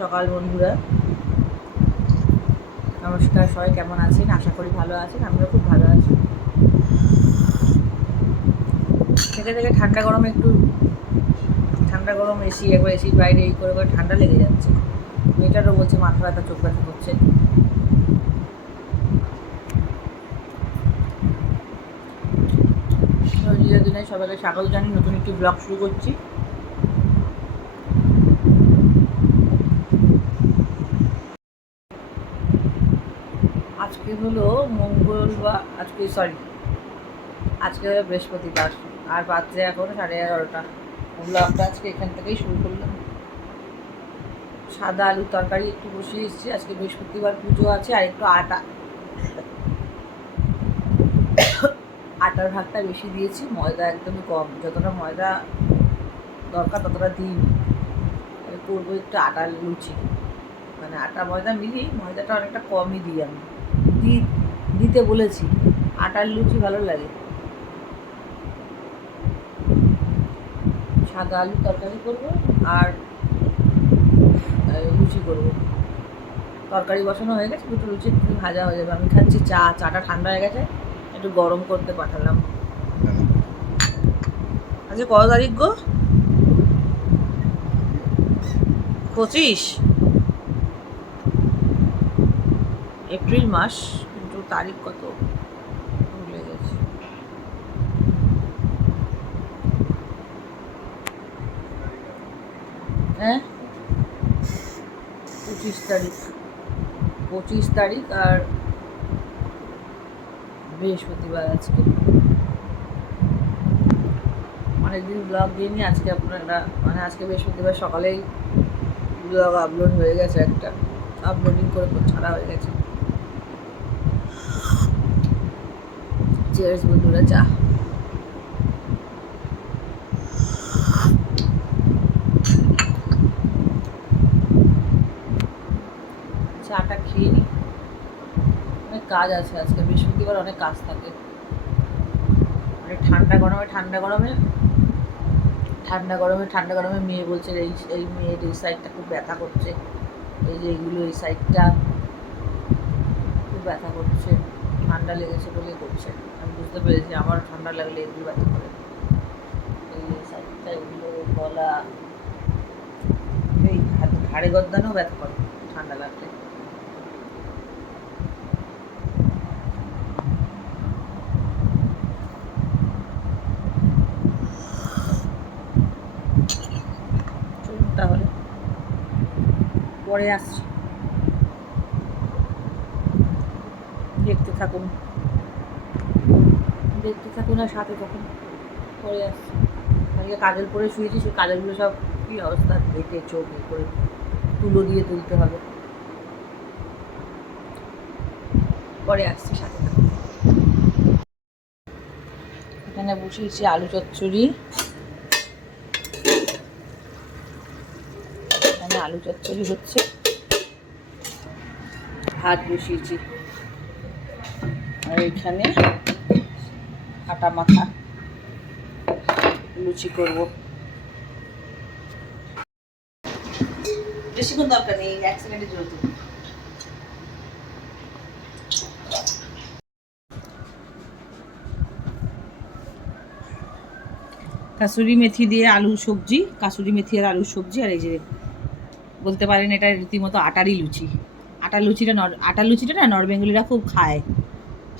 সকাল বন্ধুরা, নমস্কার। সবাই কেমন আছেন? আশা করি ভালো আছেন। আমরা খুব ভালো আছি। থেকে থেকে ঠান্ডা গরমে একটু ঠান্ডা গরম এসি, একবার এসির বাইরে এই করে করে ঠান্ডা লেগে যাচ্ছে। মেয়েটারও বলছে মাথা ব্যথা, চোখ ব্যথা করছে। নিজের দিনে সবাইকে স্বাগত জানিয়ে নতুন একটি ব্লগ শুরু করছি। আজকে হলো মঙ্গলবার, আজকে হলো বৃহস্পতিবার, আর বাজছে এখন 11:30। ব্লগটা আজকে এখান থেকেই শুরু করলাম। সাদা আলুর তরকারি একটু বসিয়ে এসেছি। আজকে বৃহস্পতিবার পুজো আছে, আর একটু আটার ভাগটা বেশি দিয়েছি, ময়দা একদমই কম। যতটা ময়দা দরকার ততটা দিইনি। করবো একটু আটার লুচি, মানে আটা ময়দা মিলিয়ে ময়দাটা অনেকটা কমই দিই আমি। দিতে বলেছি, আটার লুচি ভালো লাগে। সাদা আলুর তরকারি করবো আর লুচি করবো। তরকারি বসানো হয়ে গেছে, দুটো লুচি একটু ভাজা হয়ে যাবে। আমি খাচ্ছি চাটা ঠান্ডা হয়ে গেছে, একটু গরম করতে পাঠালাম। আজকে কত তারিখ গো? 25 এপ্রিল মাস, কিন্তু তারিখ কত ভুলে গেছি। হ্যাঁ, 25 তারিখ আর বৃহস্পতিবার আজকে। অনেকদিন ব্লগ দিইনি। আজকে আপনারা আজকে বৃহস্পতিবার সকালেই ব্লগ আপলোড হয়ে গেছে, একটা আপলোডিং করে ছাড়া হয়ে গেছে। চিয়ার্স বন্ধুরা, চাটা খেয়ে নিই। অনেক কাজ আছে আজকে, বৃহস্পতিবার অনেক কাজ থাকে। মানে ঠান্ডা গরমে মেয়ে বলছে এই মেয়ের এই সাইডটা খুব ব্যথা করছে, এই যে এইগুলো এই সাইডটা খুব ব্যথা করছে, ঠান্ডা লেগেছে বলে করছে। আমি বুঝতে পেরেছি আমারও ঠান্ডা লাগলে এগুলো ব্যথা করে, এই সাইডটা, এগুলো গলা, এই ঘাড়ে গর্দানেও ব্যথা করে ঠান্ডা লাগলে। চলুন তাহলে, পরে আসছি, দেখতে থাকুন আর সাথে থাকুন। পরে আসছি। আজকে কাজল পরে শুয়েছি, সেই কাজলগুলো সব কী অবস্থা, দেখে চোখ করে তুলো দিয়ে তুলতে হবে। পরে আসছি, সাথে থাকুন। এখানে বসিয়েছি আলু চচ্চড়ি, এখানে আলু চচ্চড়ি হচ্ছে, ভাত বসিয়েছি, আর এখানে আটা মাখা লুচি করব। বেশিক্ষণ দরকার নেই, 1 সেকেন্ডের জন্য। কাসুরি মেথি দিয়ে আলুর সবজি, কাসুরি মেথি আর আলুর সবজি। আর এই যে বলতে পারেন এটা রীতিমতো আটারই লুচি। আটার লুচিটা না নর্থ বেঙ্গলিরা খুব খায়,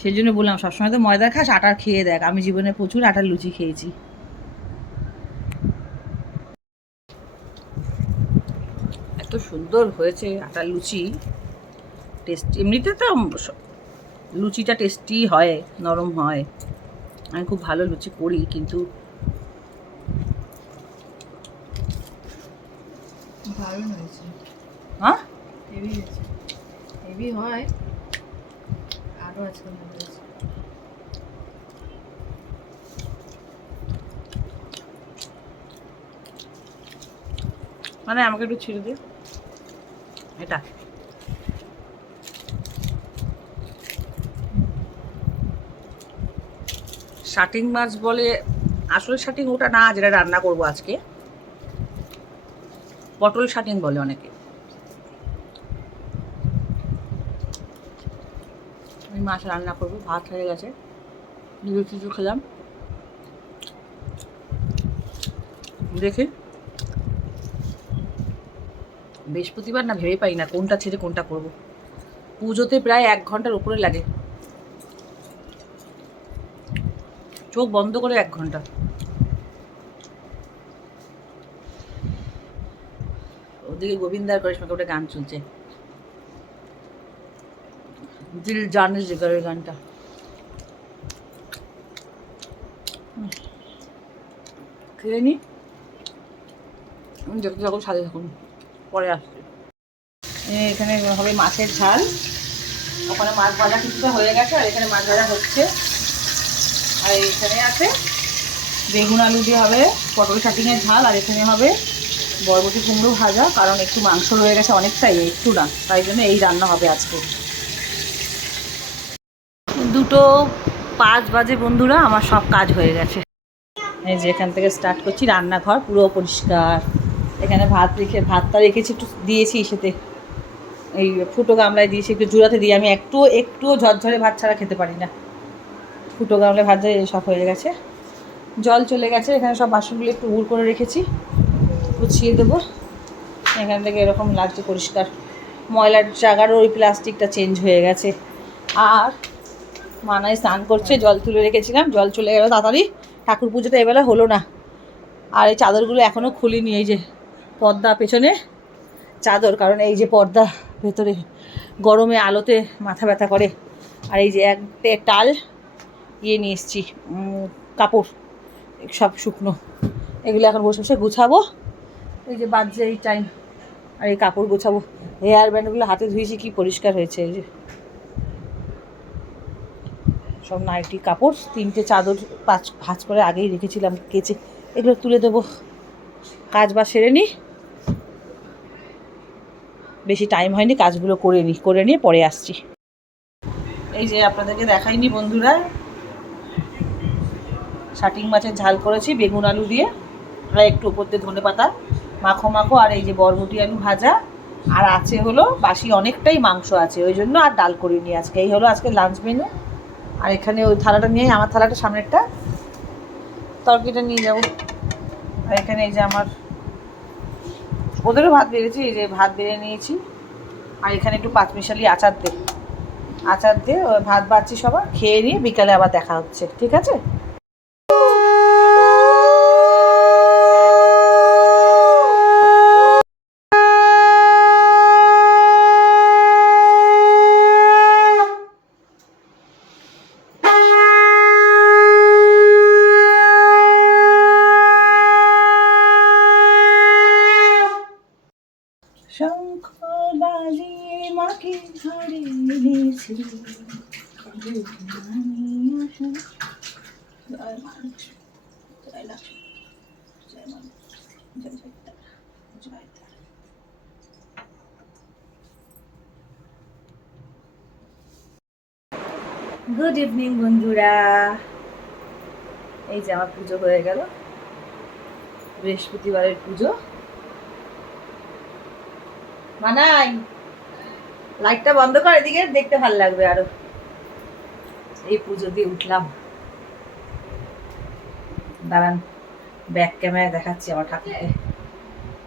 সেই জন্য বললাম সবসময় তো ময়দা খাস, আটার খেয়ে দেখ। আমি জীবনে প্রচুর আটার লুচি খেয়েছি। এত সুন্দর হয়েছে আটার লুচি, টেস্টি। এমনিতে তো লুচিটা টেস্টি হয়, নরম হয়। আমি খুব ভালো লুচি করি, কিন্তু দারুণ হয়েছে। হ্যাঁ, হেভি হয়েছে, হেভি হয় আরও আজকে ভালো হয়েছে। মানে আমাকে একটু ছিঁড়ে দিও এটা। শাটিং মাছ বলে, আসলে শাটিং ওটা না, যেটা রান্না করবো আজকে। পটল শাটিং বলে অনেকে। মাছ রান্না করবো, ভাত হয়ে গেছে, কিছু খেলাম। দেখি বৃহস্পতিবার না ভেবে পাই না কোনটা ছেড়ে কোনটা করব। পুজোতে প্রায় 1 ঘন্টার উপরে লাগে, চোখ বন্ধ করে 1 ঘন্টা। ওদিকে গোবিন্দার করিশ্মাকে ওটা গান চলছে, দিল জানে জিগারের গানটা। খেয়ে নি, দেখতে থাকুন, সাথে থাকুন, পরে আসছি। এখানে হবে মাছের ঝাল, ওখানে মাছ ভাজা কিছুটা হয়ে গেছে, আর এখানে মাছ ভাজা হচ্ছে। আর এখানে আছে বেগুন আলু দিয়ে হবে পটল শাটিংয়ের ঝাল, আর এখানে হবে বরবটি কুমড়ো ভাজা, কারণ একটু মাংস রয়ে গেছে অনেকটাই, একটু না, তাই জন্য এই রান্না হবে আজকে। 2:05 বাজে বন্ধুরা, আমার সব কাজ হয়ে গেছে। এই যে এখান থেকে স্টার্ট করছি, রান্নাঘর পুরো পরিষ্কার। এখানে ভাতটা রেখেছি, একটু দিয়েছি সাথে এই ফুটো গামলায় দিয়েছি, একটু জুড়াতে দিই। আমি একটুও ঝরঝরে ভাত ছাড়া খেতে পারি না। ফুটো গামলায় ভাত দিয়ে সব হয়ে গেছে, জল চলে গেছে। এখানে সব বাসনগুলো একটু উড় করে রেখেছি, গুছিয়ে দেবো। এখান থেকে এরকম লাগছে পরিষ্কার, ময়লার জায়গারও ওই প্লাস্টিকটা চেঞ্জ হয়ে গেছে। আর মানায় স্নান করছে, জল তুলে রেখেছিলাম, জল চলে গেল তাড়াতাড়ি, ঠাকুর পুজোটা এবেলা হলো না। আর এই চাদরগুলো এখনও খুলিনি, এই যে পর্দা পেছনে চাদর, কারণ এই যে পর্দা ভেতরে গরমে আলোতে মাথা ব্যথা করে। আর এই যে একটা টাল নিয়ে এসেছি, কাপড় সব শুকনো, এগুলো এখন বসে বসে গুছাবো। এই যে বাজছে এই টাইম, আর এই কাপড় গোছাবো। হেয়ার ব্যান্ডগুলো হাতে ধুয়েছি, কি পরিষ্কার হয়েছে। এই যে সব নাইটি কাপড়, 3টে চাদর ভাঁজ করে আগেই রেখেছিলাম কেচে, এগুলো তুলে দেবো। কাজ বা সেরে নিই, বেশি টাইম হয়নি, কাজগুলো করে নিয়ে পরে আসছি। এই যে আপনাদেরকে দেখাইনি বন্ধুরা, শাটিং মাছের ঝাল করেছি বেগুন আলু দিয়ে, আর একটু ওপর দিয়ে ধনেপাতা মাখো। আর এই যে বরবটি আলু ভাজা, আর আছে হলো বাসি অনেকটাই মাংস আছে, ওই জন্য আর ডাল করিনি আজকে। এই হলো আজকে লাঞ্চ মেনু। আর এখানে ওই থালাটা নিয়ে, আমার থালাটা সামনেরটা, তরকারিটা নিয়ে যাবো। আর এখানে এই যে আমার, ওদেরও ভাত বেড়েছি, এই যে ভাত বেড়ে নিয়েছি। আর এখানে একটু পাঁচমিশালি আচার দিয়ে ভাত বাড়ছি, সবার খেয়ে নিয়ে বিকালে আবার দেখা হচ্ছে, ঠিক আছে? শঙ্খ বাজিয়ে মাকে ধরে এনেছি, জয় মা লক্ষ্মী, জয় লক্ষ্মী, জয় মা, জয় জয় তারা, জয় তারা। গুড ইভিনিং বন্ধুরা, এই যে আমার পুজো হয়ে গেল, বৃহস্পতিবারের পুজো। মানাই লাইটটা বন্ধ কর, এদিকে দেখতে ভালো লাগবে আরো। এই পুজো দিয়ে উঠলাম, দাঁড়ান ব্যাক ক্যামেরায় দেখাচ্ছি আমার ঠাকুরকে।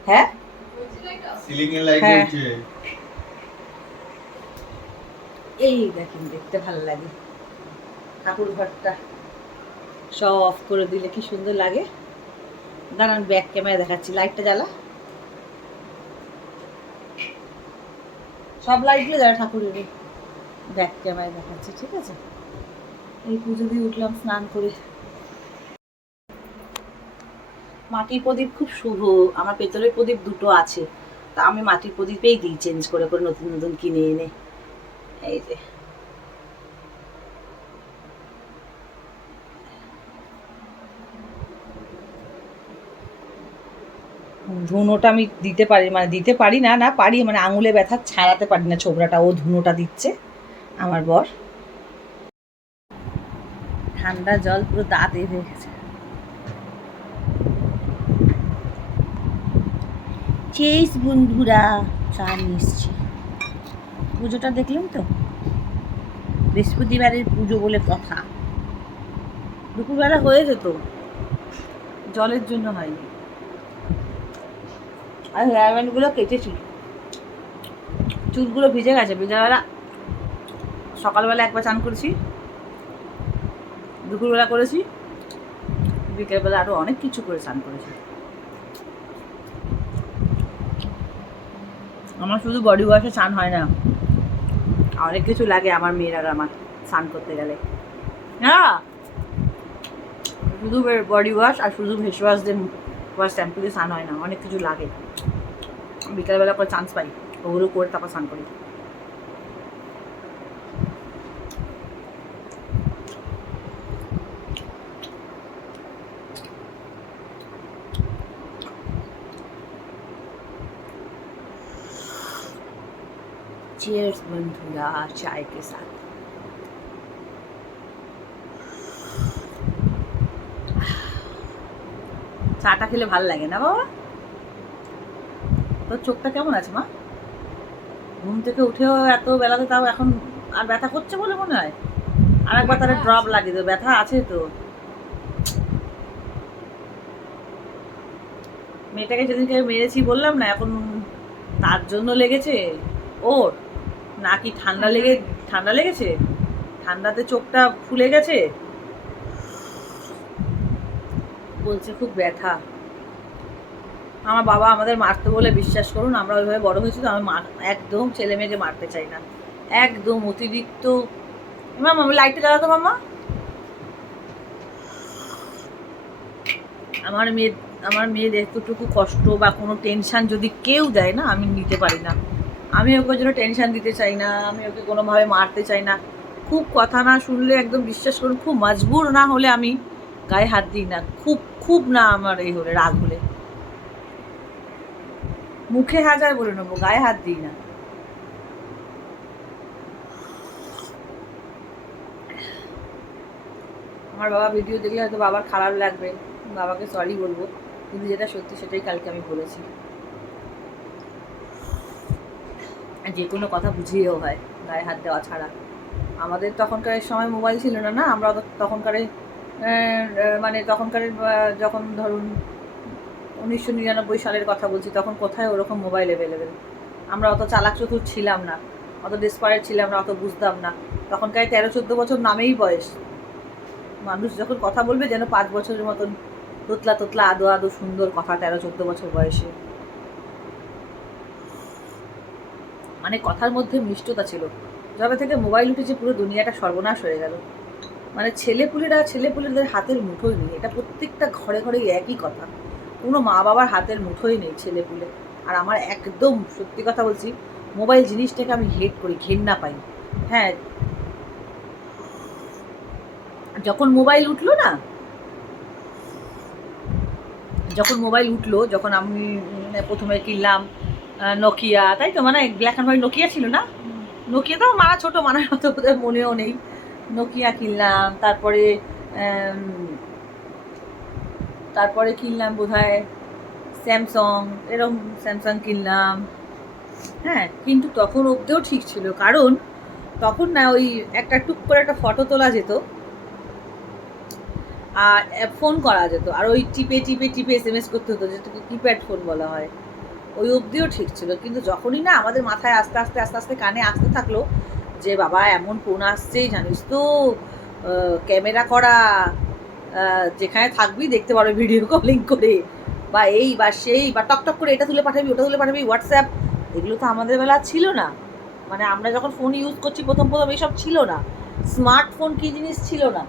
হ্যাঁ, সিলিং এর লাইট জ্বলছে, এই দেখেন দেখতে ভালো লাগে। ঠাকুর ঘরটা সব অফ করে দিলে কি সুন্দর লাগে। দাঁড়ান ব্যাক ক্যামেরায় দেখাচ্ছি, লাইটটা জ্বালা, সব লাইটগুলো যারা ঠাকুরের ব্যাক ক্যামেরায় দেখাচ্ছি, ঠিক আছে? এই পুজো দিয়ে উঠলাম স্নান করে। মাটির প্রদীপ খুব শুভ, আমার পেতলের প্রদীপ 2টো আছে, তা আমি মাটির প্রদীপেই দিই চেঞ্জ করে করে, নতুন নতুন কিনে এনে। এই যে ধুনোটা আমি দিতে পারি না পারি, মানে আঙুলে ব্যথা ছাড়াতে পারি না ছোবরাটা, ও ধুনোটা দিচ্ছে আমার বর। ঠান্ডা জল পুরো দাঁতে হয়ে গেছে। চেস বন্ধুরা, চা নিয়ে এসছি। পুজোটা দেখলেন তো, বৃহস্পতিবারের পুজো বলে কথা। দুপুরবেলা হয়ে যেত, জলের জন্য হয়নি। আর হেয়ার ব্যান্ডগুলো কেটেছি, চুলগুলো ভিজে গেছে। বিকেলবেলা সকালবেলা একবার চান করেছি, দুপুরবেলা করেছি, বিকেলবেলা আরও অনেক কিছু করে চান করেছি। আমার শুধু বডি ওয়াশে চান হয় না, অনেক কিছু লাগে আমার মেয়ের আর আমার স্নান করতে গেলে। হ্যাঁ, শুধু বডি ওয়াশ আর শুধু ফেস ওয়াশ দিয়ে ওয়াশ শ্যাম্পু দিয়ে স্নান হয় না, অনেক কিছু লাগে। বিকালবেলা করে চান্স পাই, ওগুলো করে তারপর স্নান করি। চিয়ার্স বন্ধুরা, চায় কে সাথ। চাটা খেলে ভালো লাগে না বাবা? তোর চোখটা কেমন আছে মা? ঘুম থেকে উঠেও এত বেলাতে তাও এখন আর ব্যথা করছে বলে মনে হয়? আর একবার তাহলে ড্রপ লাগিয়ে দেবো, ব্যথা আছে তো। মেয়েটাকে যেদিনকে মেরেছি বললাম না, এখন তার জন্য লেগেছে ওর, নাকি ঠান্ডা লেগেছে, ঠান্ডাতে চোখটা ফুলে গেছে, বলছে খুব ব্যথা। আমার বাবা আমাদের মারতে বলে, বিশ্বাস করুন আমরা ওইভাবে বড় হয়েছি তো, আমি একদম ছেলে মেয়েকে মারতে চাই না, একদম অতিরিক্ত। মামা লাইটটা জ্বালাতো মামা। আমার মেয়ের এতটুকু কষ্ট বা কোনো টেনশান যদি কেউ দেয় না, আমি নিতে পারি না। আমি ওকে জন্য টেনশান দিতে চাই না, আমি ওকে কোনোভাবে মারতে চাই না। খুব কথা না শুনলে একদম বিশ্বাস করুন, খুব মজবুর না হলে আমি গায়ে হাত দিই না। খুব খুব না আমার এই হলে, রাগ হলে মুখে হাজার বলে নেবো, গায়ে হাত দিই না। আমার বাবা ভিডিও দেখলে হয়তো বাবার খারাপ লাগবে, বাবাকে সরি বলবো, কিন্তু যেটা সত্যি সেটাই কালকে আমি বলেছি। যে কোনো কথা বুঝিয়েও হয়, গায়ে হাত দেওয়া ছাড়া। আমাদের তখনকার সময় মোবাইল ছিল না, আমরা তখনকারে মানে তখনকারের যখন ধরুন 1999 সালের কথা বলছি, তখন কোথায় ওরকম মোবাইল অ্যাভেলেবেল। আমরা অত চালাক চতুর ছিলাম না, অত ডেসপারেট ছিলাম না, অত বুঝতাম না। তখনকার 13-14 বছর নামেই বয়স। মানুষ যখন কথা বলবে যেন 5 বছরের মতন তোতলা তোতলা আদো আদো সুন্দর কথা, 13-14 বছর বয়সে। মানে কথার মধ্যে মিষ্টতা ছিল। যবে থেকে মোবাইল উঠেছে পুরো দুনিয়াটা সর্বনাশ হয়ে গেল। মানে ছেলেপুলেদের হাতের মুঠোই নেই, এটা প্রত্যেকটা ঘরে ঘরে একই কথা। কোনো মা বাবার হাতের মুঠোই নেই ছেলেপুলে। আর আমার একদম সত্যি কথা বলছি, মোবাইল জিনিসটাকে আমি হেট করি, ঘেন্না পাই। হ্যাঁ, যখন মোবাইল উঠলো, যখন আমি প্রথমে কিনলাম নোকিয়া, তাই তো, মানে ব্ল্যাক অ্যান্ড হোয়াইট নোকিয়া ছিল না? নোকিয়া তো মারা ছোটো, মানার মতো বোধহয় মনেও নেই। নোকিয়া কিনলাম, তারপরে কিনলাম বোধহয় স্যামসং, এরকম স্যামসাং কিনলাম। হ্যাঁ, কিন্তু তখন অবধিও ঠিক ছিল, কারণ তখন না ওই একটা টুক করে একটা ফটো তোলা যেত আর ফোন করা যেত, আর ওই টিপে টিপে টিপে SMS করতে হতো, যেটাকে কিপ্যাড ফোন বলা হয়। ওই অবধিও ঠিক ছিল, কিন্তু যখনই না আমাদের মাথায় আস্তে আস্তে আস্তে আস্তে কানে আসতে থাকলো যে বাবা এমন ফোন আসছে জানিস তো, ক্যামেরা করা, যেখানে থাকবি দেখতে পারো ভিডিও কলিং করে, বা এই বা সেই, বা টকটক করে এটা তুলে পাঠাবি ওটা তুলে পাঠাবি, হোয়াটসঅ্যাপ, এগুলো তো আমাদের বেলা ছিল না। মানে আমরা যখন ফোন ইউজ করছি প্রথম এইসব ছিল না। স্মার্টফোন কী জিনিস ছিল না,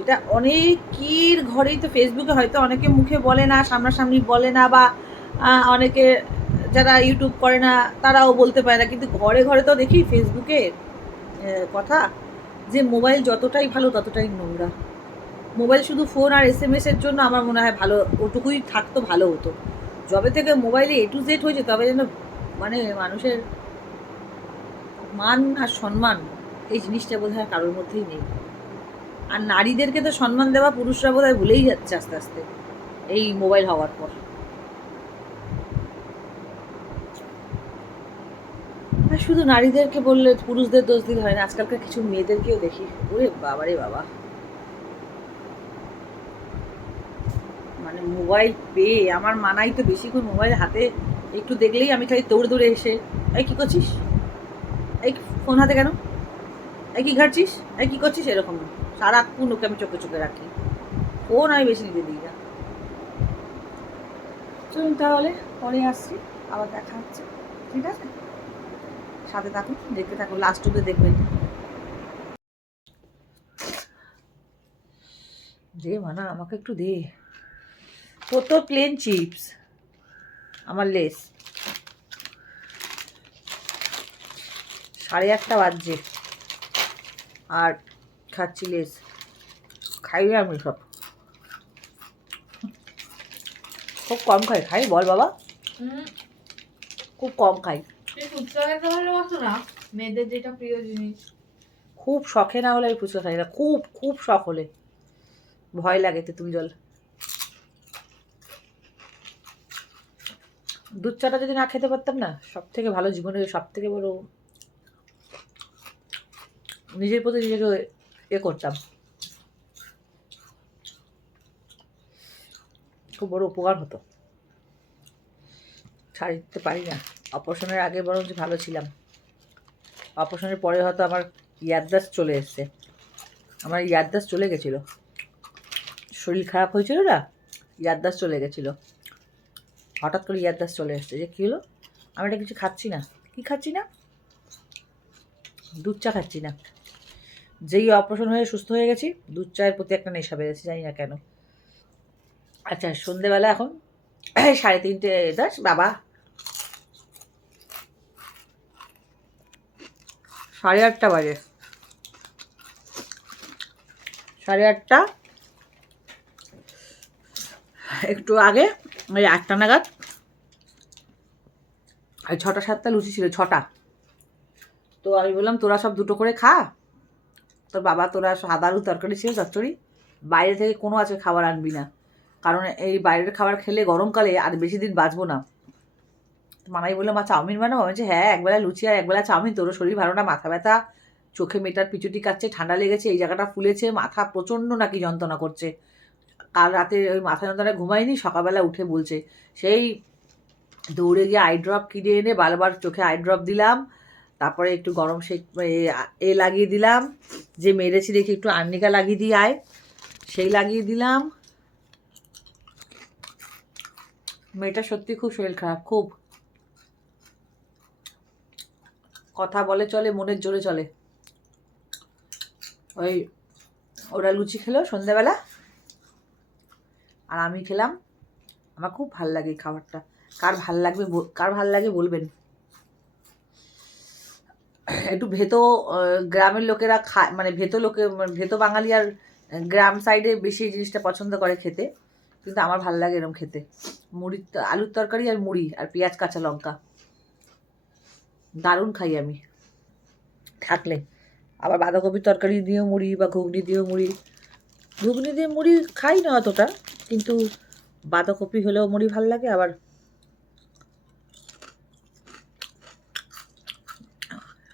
এটা অনেকের ঘরেই তো। ফেসবুকে হয়তো অনেকে মুখে বলে না, সামনাসামনি বলে না, বা অনেকে যারা ইউটিউব করে না তারাও বলতে পারে না, কিন্তু ঘরে ঘরে তো দেখি ফেসবুকে কথা, যে মোবাইল যতটাই ভালো ততটাই নোংরা। মোবাইল শুধু ফোন আর SMS-এর জন্য আমার মনে হয় ভালো, ওটুকুই থাকতো ভালো হতো। যবে থেকে মোবাইলে A to Z হয়েছে, তবে যেন মানে মানুষের মান আর সম্মান এই জিনিসটা বোধ হয় কারোর মধ্যেই নেই। আর নারীদেরকে তো সম্মান দেওয়া পুরুষরা বোধ হয় ভুলেই যাচ্ছে আস্তে আস্তে এই মোবাইল হওয়ার পর। আর শুধু নারীদেরকে বললে পুরুষদের দোষ দিলে হয় না, আজকালকার কিছু মেয়েদেরকেও দেখি, ওরে বাবা রে বাবা, মানে মোবাইল পেয়ে আমার মানাই তো বেশিক্ষণ মোবাইল হাতে একটু দেখলেই আমি খালি দৌড়ে দৌড়ে এসে, এই কী করছিস, এই ফোন হাতে কেন, এই কী ঘাটছিস, এই কী করছিস, এরকম সারাক্ষণ ওকে আমি চোখে চোখে রাখি, ফোন আমি বেশি নিতে দিই না। চলুন তাহলে পরে আসছি, আবার দেখা হচ্ছে, ঠিক আছে, সাথে থাকুন, দেখতে থাকুন, লাস্ট অব্দি দেখবেন। দে মানা, আমাকে একটু দে, তোর তো প্লেন চিপস, আমার লেস। 8:30 বাজছে আর খাচ্ছি লেস, খাই আমি সব, খুব কম খাই বল বাবা, খুব কম খাই। ফুচকা খেতে ভালোবাসো না? মেয়েদের যেটা প্রিয় জিনিস। খুব শখে না হলে আমি ফুচকা খাই না, খুব খুব শখ হলে, ভয় লাগে তেঁতুল জল। দুধ চাটা যদি না খেতে পারতাম না, সব থেকে ভালো জীবনের সব থেকে বড় নিজের প্রতি নিজেকে এ করতাম, খুব বড় উপকার হতো। ছাড়ি দিতে পারি না, অপারেশনের আগে বরং যে ভালো ছিলাম, অপারেশনের পরে হয়তো আমার ইয়াদদাস্ত চলে এসছে, আমার ইয়াদদাস্ত চলে গেছিলো, শরীর খারাপ হয়েছিল না, ইয়াদদাস্ত চলে গেছিলো, হঠাৎ করে ইয়াদদাস্ত চলে এসছে, যে কী হলো, আমি এটা কিছু খাচ্ছি না, কি খাচ্ছি না, দুধ চা খাচ্ছি না। যেই অপারেশন হয়ে সুস্থ হয়ে গেছি, দুধ চায়ের প্রতি একটা নেশা বেড়েছে, জানি না কেন। আচ্ছা, সন্ধেবেলা এখন 3:30 বাবা, 8:30 বাজে, 8:30, একটু আগে ওই 8টা নাগাদ, আর 6টা-7টা লুচি ছিল, 6টা। তো আমি বললাম তোরা সব 2টো করে খা, তোর বাবা তোরা সাদা আলু তরকারি ছিল, চচ্চড়ি, বাইরে থেকে কোনো আজকে খাবার আনবি না, কারণ এই বাইরের খাবার খেলে গরমকালে আর বেশি দিন বাঁচবো না। মামাই বললো মা চাউমিন বানাবো, আমি বলছি হ্যাঁ, একবেলা লুচি আর একবেলা চাউমিন, তোরও শরীর ভালো না, মাথা ব্যথা, চোখে মেটার পিছুটি কাটছে, ঠান্ডা লেগেছে, এই জায়গাটা ফুলেছে, মাথা প্রচণ্ড নাকি যন্ত্রণা করছে, কাল রাতে ওই মাথা যন্ত্রণায় ঘুমাইনি, সকালবেলা উঠে বলছে, সেই দৌড়ে গিয়ে আই ড্রপ কিনে এনে বারবার চোখে আই ড্রপ দিলাম, তারপরে একটু গরম এ লাগিয়ে দিলাম, যে মেরেছি দেখি একটু আর্নিকা লাগিয়ে দিয়ে আয়, সেই লাগিয়ে দিলাম। মেয়েটা সত্যি খুব শরীর খারাপ, খুব কথা বলে চলে, মনের জোরে চলে। ওই ওরা লুচি খেলো সন্ধ্যাবেলা, আর আমি খেলাম, আমার খুব ভাল লাগে খাবারটা, কার ভাল লাগে বলবেন। একটু ভেতো গ্রামের লোকেরা খায়, মানে ভেতো বাঙালি আর গ্রাম সাইডে বেশি এই জিনিসটা পছন্দ করে খেতে, কিন্তু আমার ভাল লাগে এরকম খেতে, আলুর তরকারি আর মুড়ি আর পেঁয়াজ কাঁচা লঙ্কা, দারুণ খাই আমি থাকলে। আবার বাঁধাকপির তরকারি দিয়েও মুড়ি, বা ঘুগনি দিয়েও মুড়ি, ঘুগনি দিয়ে মুড়ি খাই না অতটা, কিন্তু বাঁধাকপি হলেও মুড়ি ভাল লাগে। আবার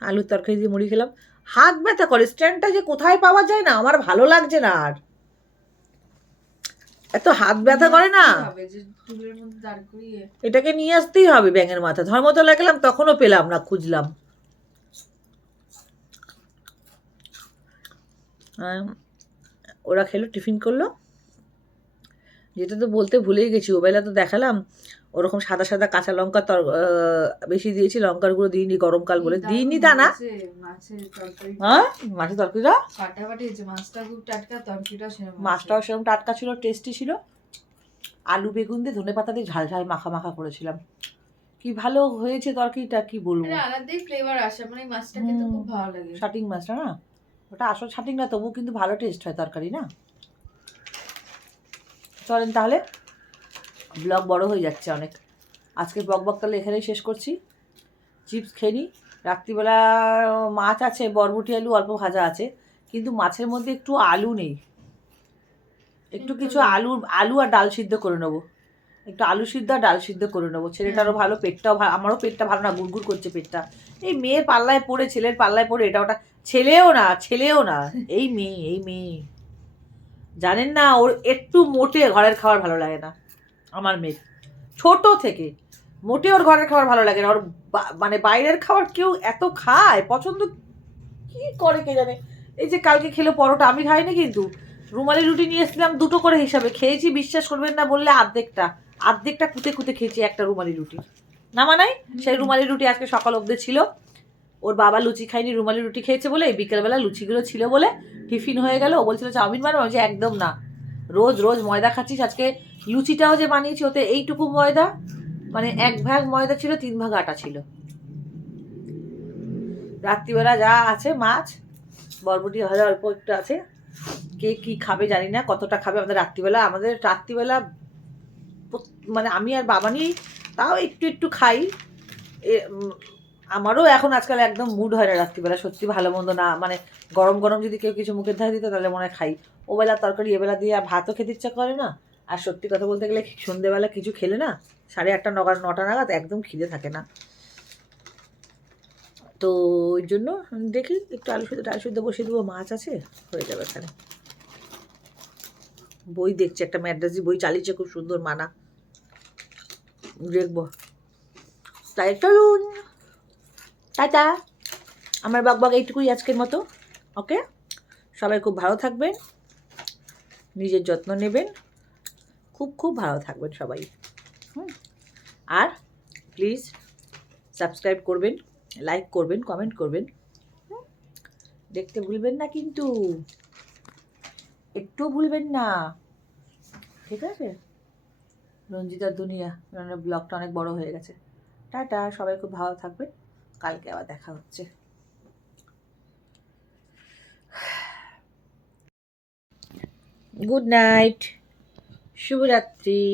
আলুর তরকারি দিয়ে মুড়ি খেলাম, হাত ব্যথা করে, স্ট্যান্ডটা যে কোথায় পাওয়া যায় না, আমার ভালো লাগছে না আর, এত হাত ব্যথা করে না, এটাকে নিয়ে আসতেই হবে ব্যাঙের মাথা। ধর্মতলা গেলাম, তখনও পেলাম না, খুঁজলাম। ওরা খেলো, টিফিন করলো, যেটা তো বলতে ভুলেই গেছি, ওবেলা তো দেখালাম, ওরকম সাদা সাদা কাঁচা লঙ্কা বেশি দিয়েছি, লঙ্কার গুঁড়ো দিইনি, গরমকাল বলে দিইনি, তা না। হ্যাঁ, মাছের তরকারিটা মাছটাও সেরকম টাটকা ছিল, টেস্টি ছিল, আলু বেগুন দিয়ে ধনে পাতা দিয়ে ঝাল ঝাল মাখা মাখা করেছিলাম, কি ভালো হয়েছে তরকারিটা, কি বলবো, শাটিং মাছটা না, ওটা আসল শাটিং না, তবু কিন্তু ভালো টেস্ট হয় তরকারি না। চলেন তাহলে, ব্লগ বড় হয়ে যাচ্ছে অনেক, আজকে ব্লগ তাহলে এখানেই শেষ করছি। চিপস খেয়ে নিই, রাত্রিবেলা মাছ আছে, বরবটি আলু অল্প ভাজা আছে, কিন্তু মাছের মধ্যে একটু আলু নেই, একটু কিছু আলু আর ডাল সিদ্ধ করে নেবো, একটু আলু সিদ্ধ আর ডাল সিদ্ধ করে নেবো। ছেলেটারও ভালো, পেটটাও ভালো, আমারও পেটটা ভালো না, গুড়গুড় করছে পেটটা। এই মেয়ের পাল্লায় পড়ে, ছেলের পাল্লায় পড়ে, এটা ওটা, ছেলেও না, এই মেয়ে জানেন না, ওর একটু মোটে ঘরের খাবার ভালো লাগে না। আমার মেয়ে ছোট থেকে মোটে ওর ঘরের খাবার ভালো লাগে না। ওর মানে বাইরের খাবার কেউ এত খায়, পছন্দ কি করে কে জানে। এই যে কালকে খেলো পরোটা, আমি খাইনি কিন্তু রুমালি রুটি নিয়ে এসেছিলাম 2টো করে হিসাবে খেয়েছি, বিশ্বাস করবেন না বললে আর্ধেকটা কুতে খেয়েছি একটা রুমালি রুটি। না মানাই সেই রুমালি রুটি আজকে সকাল অবধি ছিল। ওর বাবা লুচি খাইনি, রুমালি রুটি খেয়েছে বলে বিকেলবেলা লুচিগুলো ছিল বলে টিফিন হয়ে গেল। ও বলছিল চাউমিন বানাবো, যে একদম না, রোজ রোজ ময়দা খাচ্ছিস। আজকে লুচিটাও যে বানিয়েছি ওতে এইটুকু ময়দা, মানে 1 ভাগ ময়দা ছিল, 3 ভাগ আটা ছিল। রাত্রিবেলা যা আছে মাছ, বরবটি ভাজা অল্প একটু আছে। কে কি খাবে জানি না, কতটা খাবে। আমাদের রাত্রিবেলা মানে আমি আর বাবানি তাও একটু খাই। আমারও এখন আজকাল একদম মুড হয় না রাত্রিবেলা, সত্যি ভালো মন্দ না, মানে গরম গরম যদি কেউ কিছু মুখের ধারে দিত তাহলে মনে হয় খাই। ওবেলা তরকারি এবেলা দিয়ে আর ভাতও খেতে ইচ্ছা করে না। আর সত্যি কথা বলতে গেলে সন্ধ্যেবেলা কিছু খেলে না 8:30 9টা নাগাদ একদম খিদে থাকে না। তো ওই জন্য দেখি একটু আলু সিদ্ধ ডাল সিদ্ধ বসিয়ে দেবো, মাছ আছে, হয়ে যাবে এখানে। বই দেখছি, একটা ম্যাড্রাসি বই চালিয়েছে, খুব সুন্দর, মানা, দেখবো। তাই চলুন, টাটা। আমার বকবক এইটুকুই আজকের মতো। ওকে, সবাই খুব ভালো থাকবেন, নিজের যত্ন নেবেন, খুব ভালো থাকবেন সবাই। আর প্লিজ সাবস্ক্রাইব করবেন, লাইক করবেন, কমেন্ট করবেন, দেখতে ভুলবেন না কিন্তু, একটু ভুলবেন না, ঠিক আছে? রঞ্জিতার দুনিয়া ব্লগটা অনেক বড় হয়ে গেছে। টাটা, সবাই খুব ভালো থাকবেন, কালকে আবার দেখা হচ্ছে। গুড নাইট, শুভরাত্রি।